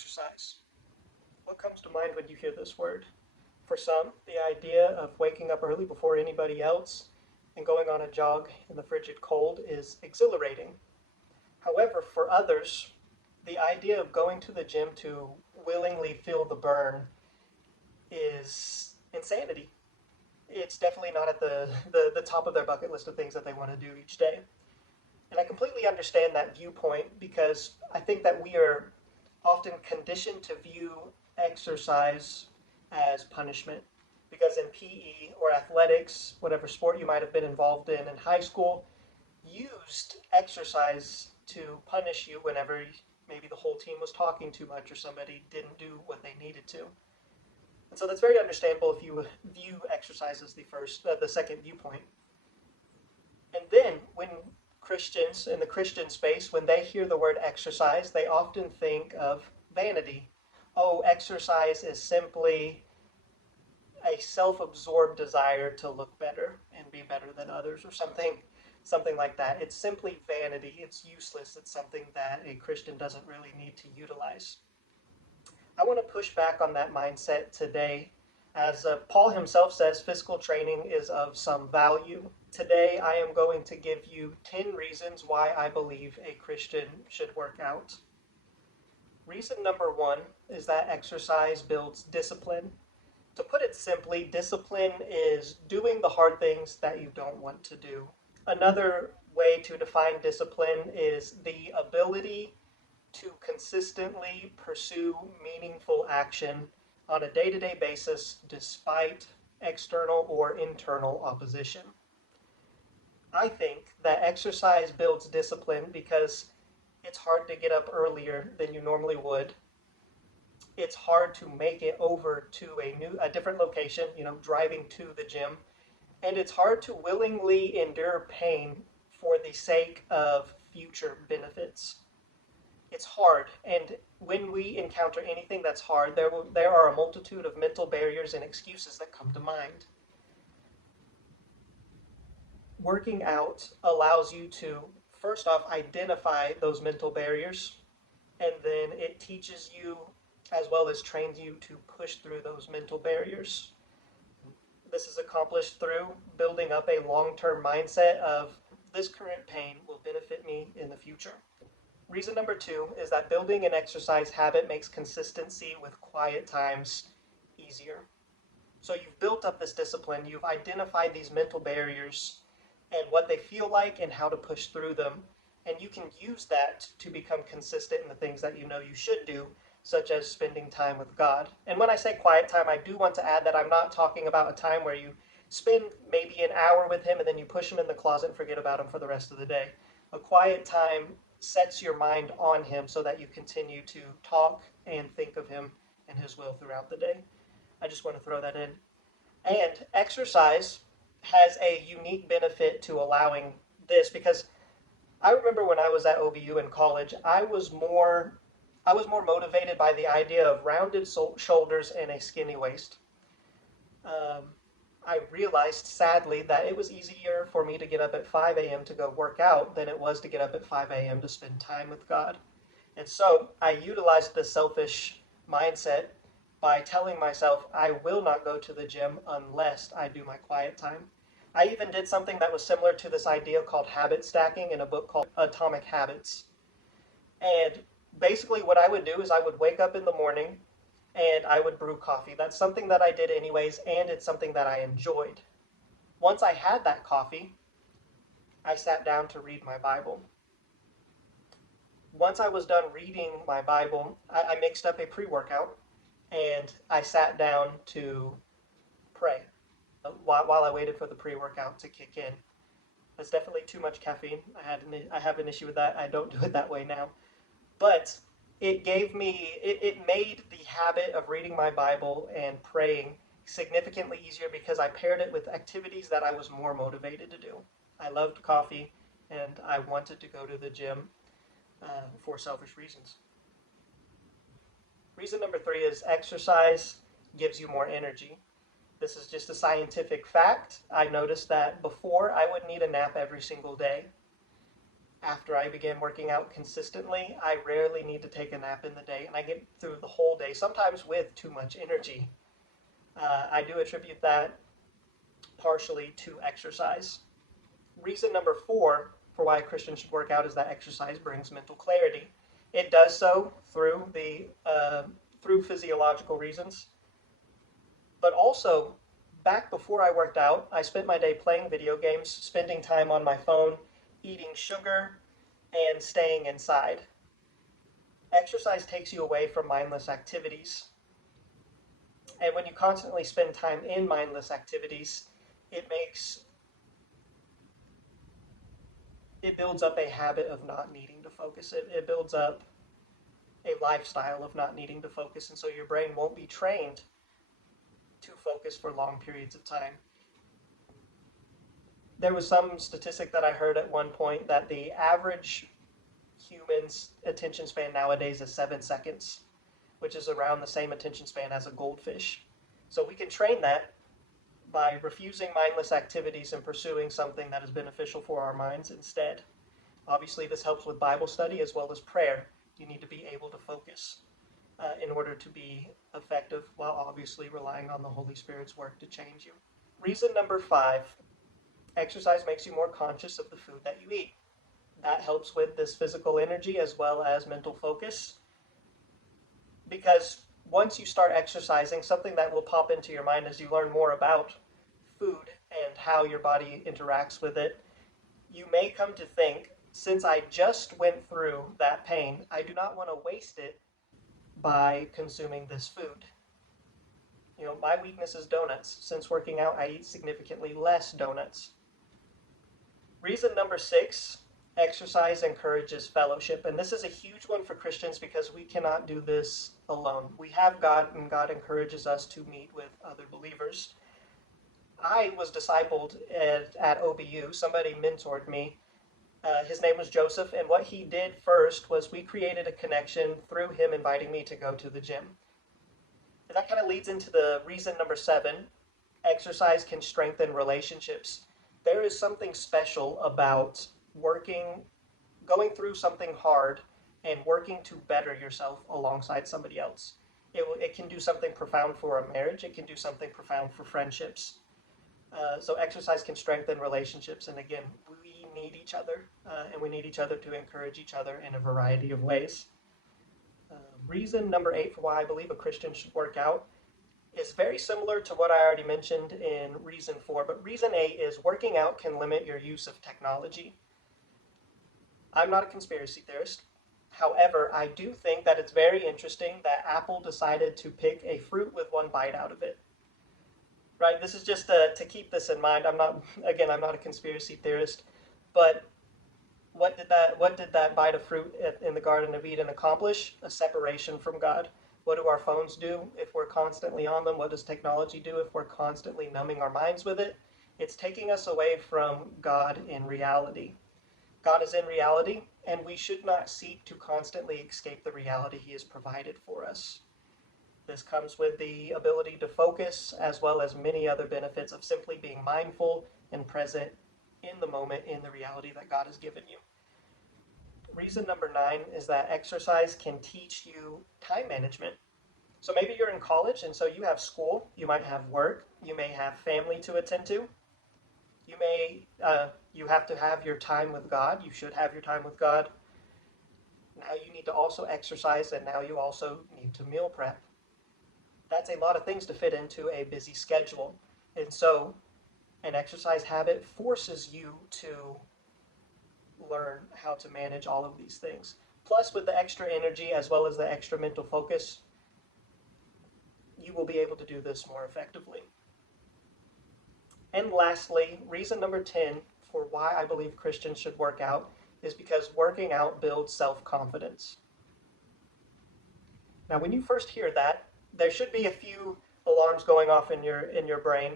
Exercise. What comes to mind when you hear this word? For some, the idea of waking up early before anybody else and going on a jog in the frigid cold is exhilarating. However, for others, the idea of going to the gym to willingly feel the burn is insanity. It's definitely not at the top of their bucket list of things that they want to do each day. And I completely understand that viewpoint because I think that we are often conditioned to view exercise as punishment. Because in PE or athletics, whatever sport you might have been involved in high school, used exercise to punish you whenever maybe the whole team was talking too much or somebody didn't do what they needed to. And so that's very understandable if you view exercise as the second viewpoint. And then when Christians in the Christian space, when they hear the word exercise, they often think of vanity. Oh, exercise is simply a self-absorbed desire to look better and be better than others or something like that. It's simply vanity. It's useless. It's something that a Christian doesn't really need to utilize. I want to push back on that mindset today. As Paul himself says, physical training is of some value. Today, I am going to give you 10 reasons why I believe a Christian should work out. Reason number one is that exercise builds discipline. To put it simply, discipline is doing the hard things that you don't want to do. Another way to define discipline is the ability to consistently pursue meaningful action on a day-to-day basis despite external or internal opposition. I think that exercise builds discipline because it's hard to get up earlier than you normally would. It's hard to make it over to a different location, driving to the gym. And it's hard to willingly endure pain for the sake of future benefits. It's hard, and when we encounter anything that's hard, there are a multitude of mental barriers and excuses that come to mind. Working out allows you to, first off, identify those mental barriers, and then it teaches you as well as trains you to push through those mental barriers. This is accomplished through building up a long-term mindset of this current pain will benefit me in the future. Reason number two is that building an exercise habit makes consistency with quiet times easier. So you've built up this discipline, you've identified these mental barriers and what they feel like and how to push through them, and you can use that to become consistent in the things that you know you should do, such as spending time with God. And when I say quiet time, I do want to add that I'm not talking about a time where you spend maybe an hour with Him and then you push Him in the closet and forget about Him for the rest of the day. A quiet time sets your mind on Him so that you continue to talk and think of Him and His will throughout the day. I just want to throw that in. And exercise has a unique benefit to allowing this because I remember when I was at OBU in college, I was more motivated by the idea of rounded shoulders and a skinny waist. I realized sadly that it was easier for me to get up at 5 a.m. to go work out than it was to get up at 5 a.m. to spend time with God. And so I utilized the selfish mindset by telling myself I will not go to the gym unless I do my quiet time. I even did something that was similar to this idea called habit stacking in a book called Atomic Habits. And basically what I would do is I would wake up in the morning and I would brew coffee. That's something that I did anyways, and it's something that I enjoyed. Once I had that coffee, I sat down to read my Bible. Once I was done reading my Bible, I mixed up a pre-workout and I sat down to pray while I waited for the pre-workout to kick in. That's definitely too much caffeine. I have an issue with that. I don't do it that way now. But it made the habit of reading my Bible and praying significantly easier because I paired it with activities that I was more motivated to do. I loved coffee and I wanted to go to the gym for selfish reasons. Reason number three is exercise gives you more energy. This is just a scientific fact. I noticed that before I would need a nap every single day. After I began working out consistently, I rarely need to take a nap in the day, and I get through the whole day, sometimes with too much energy. I do attribute that partially to exercise. Reason number 4 for why Christians should work out is that exercise brings mental clarity. It does so through physiological reasons, but also back before I worked out, I spent my day playing video games, spending time on my phone, eating sugar, and staying inside. Exercise takes you away from mindless activities. And when you constantly spend time in mindless activities, it makes it builds up a habit of not needing to focus. It builds up a lifestyle of not needing to focus, and so your brain won't be trained to focus for long periods of time. There was some statistic that I heard at one point that the average human's attention span nowadays is 7 seconds, which is around the same attention span as a goldfish. So we can train that by refusing mindless activities and pursuing something that is beneficial for our minds instead. Obviously, this helps with Bible study as well as prayer. You need to be able to focus in order to be effective, while obviously relying on the Holy Spirit's work to change you. Reason number 5, exercise makes you more conscious of the food that you eat. That helps with this physical energy as well as mental focus. Because once you start exercising, something that will pop into your mind as you learn more about food and how your body interacts with it, you may come to think, since I just went through that pain, I do not want to waste it by consuming this food. My weakness is donuts. Since working out, I eat significantly less donuts. Reason number 6, exercise encourages fellowship. And this is a huge one for Christians because we cannot do this alone. We have God, and God encourages us to meet with other believers. I was discipled at OBU. Somebody mentored me. His name was Joseph, and what he did first was we created a connection through him inviting me to go to the gym. And that kind of leads into the reason number 7, exercise can strengthen relationships. There is something special about going through something hard and working to better yourself alongside somebody else. It can do something profound for a marriage. It can do something profound for friendships. So exercise can strengthen relationships, and again, we need each other, and we need each other to encourage each other in a variety of ways. Reason number 8 for why I believe a Christian should work out is very similar to what I already mentioned in reason 4, but reason 8 is working out can limit your use of technology. I'm not a conspiracy theorist. However, I do think that it's very interesting that Apple decided to pick a fruit with one bite out of it. Right? This is just to keep this in mind. I'm not a conspiracy theorist, but what did that bite of fruit in the Garden of Eden accomplish? A separation from God. What do our phones do if we're constantly on them? What does technology do if we're constantly numbing our minds with it? It's taking us away from God in reality. God is in reality, and we should not seek to constantly escape the reality He has provided for us. This comes with the ability to focus, as well as many other benefits of simply being mindful and present in the moment, in the reality that God has given you. Reason number 9 is that exercise can teach you time management. So maybe you're in college, and so you have school, you might have work, you may have family to attend to. You have to have your time with God. You should have your time with God. Now you need to also exercise, and now you also need to meal prep. That's a lot of things to fit into a busy schedule. And so an exercise habit forces you to learn how to manage all of these things. Plus, with the extra energy as well as the extra mental focus, you will be able to do this more effectively. And lastly, reason number 10 for why I believe Christians should work out is because working out builds self-confidence. Now, when you first hear that, there should be a few alarms going off in your brain.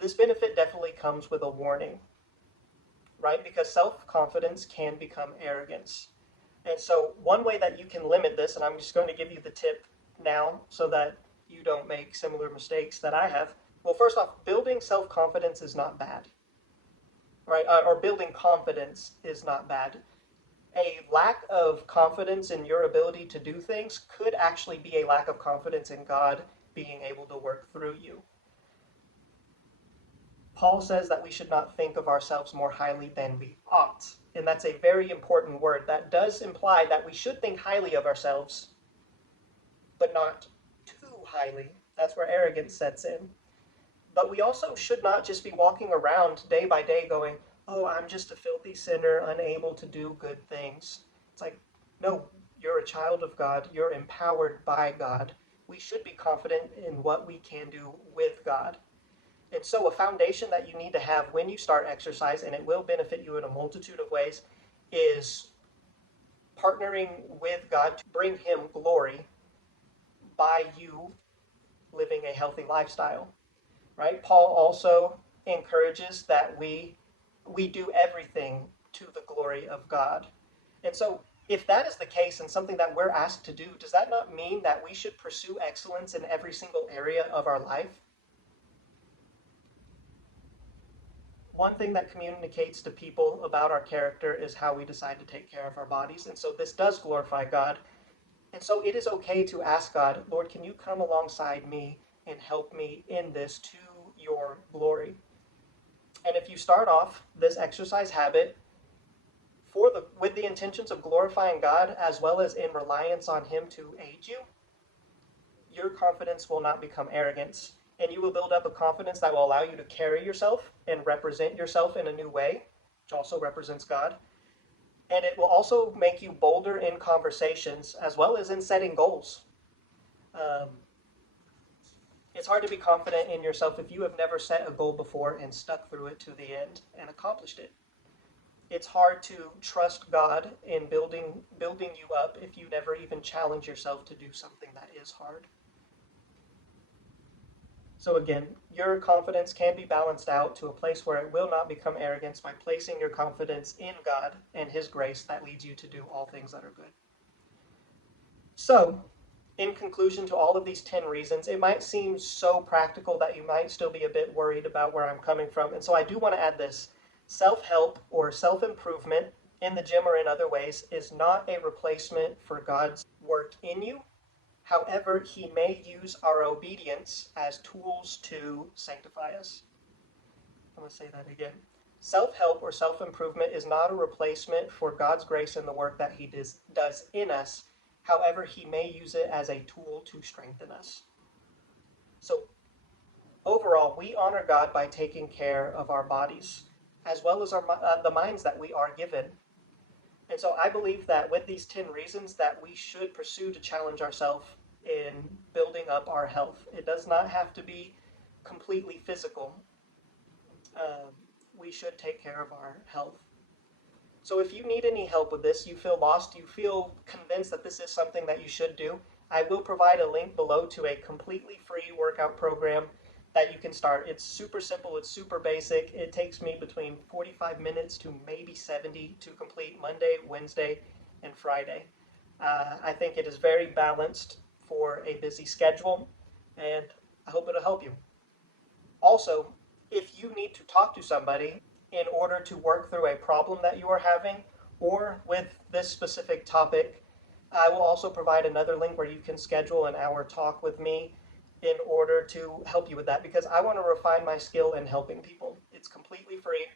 This benefit definitely comes with a warning, right? Because self-confidence can become arrogance. And so one way that you can limit this, and I'm just going to give you the tip now so that you don't make similar mistakes that I have. Well, first off, building self-confidence is not bad, right? Or building confidence is not bad. A lack of confidence in your ability to do things could actually be a lack of confidence in God being able to work through you. Paul says that we should not think of ourselves more highly than we ought. And that's a very important word. That does imply that we should think highly of ourselves, but not too highly. That's where arrogance sets in. But we also should not just be walking around day by day going, oh, I'm just a filthy sinner, unable to do good things. It's like, no, you're a child of God. You're empowered by God. We should be confident in what we can do with God. And so, a foundation that you need to have when you start exercise, and it will benefit you in a multitude of ways, is partnering with God to bring Him glory by you living a healthy lifestyle. Right? Paul also encourages that we do everything to the glory of God. And so, if that is the case and something that we're asked to do, does that not mean that we should pursue excellence in every single area of our life? One thing that communicates to people about our character is how we decide to take care of our bodies. And so this does glorify God. And so it is okay to ask God, Lord, can you come alongside me and help me in this to your glory? And if you start off this exercise habit with the intentions of glorifying God as well as in reliance on Him to aid you, your confidence will not become arrogance. And you will build up a confidence that will allow you to carry yourself and represent yourself in a new way, which also represents God. And it will also make you bolder in conversations as well as in setting goals. Um, it's hard to be confident in yourself if you have never set a goal before and stuck through it to the end and accomplished it. It's hard to trust God in building you up if you never even challenge yourself to do something that is hard. So again, your confidence can be balanced out to a place where it will not become arrogance by placing your confidence in God and His grace that leads you to do all things that are good. So, in conclusion to all of these 10 reasons, it might seem so practical that you might still be a bit worried about where I'm coming from. And so I do want to add this. Self-help or self-improvement in the gym or in other ways is not a replacement for God's work in you. However, He may use our obedience as tools to sanctify us. I'm going to say that again. Self-help or self-improvement is not a replacement for God's grace and the work that He does in us. However, He may use it as a tool to strengthen us. So overall, we honor God by taking care of our bodies, as well as the minds that we are given. And so I believe that with these 10 reasons that we should pursue to challenge ourselves in building up our health. It does not have to be completely physical. We should take care of our health. So if you need any help with this, you feel lost, you feel convinced that this is something that you should do, I will provide a link below to a completely free workout program that you can start. It's super simple, it's super basic. It takes me between 45 minutes to maybe 70 to complete Monday, Wednesday, and Friday. I think it is very balanced for a busy schedule, and I hope it'll help you. Also, if you need to talk to somebody in order to work through a problem that you are having, or with this specific topic, I will also provide another link where you can schedule an hour talk with me in order to help you with that, because I want to refine my skill in helping people. It's completely free.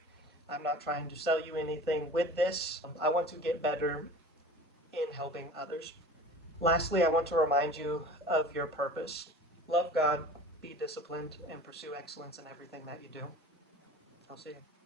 I'm not trying to sell you anything with this. I want to get better in helping others. Lastly, I want to remind you of your purpose. Love God, be disciplined, and pursue excellence in everything that you do. I'll see you.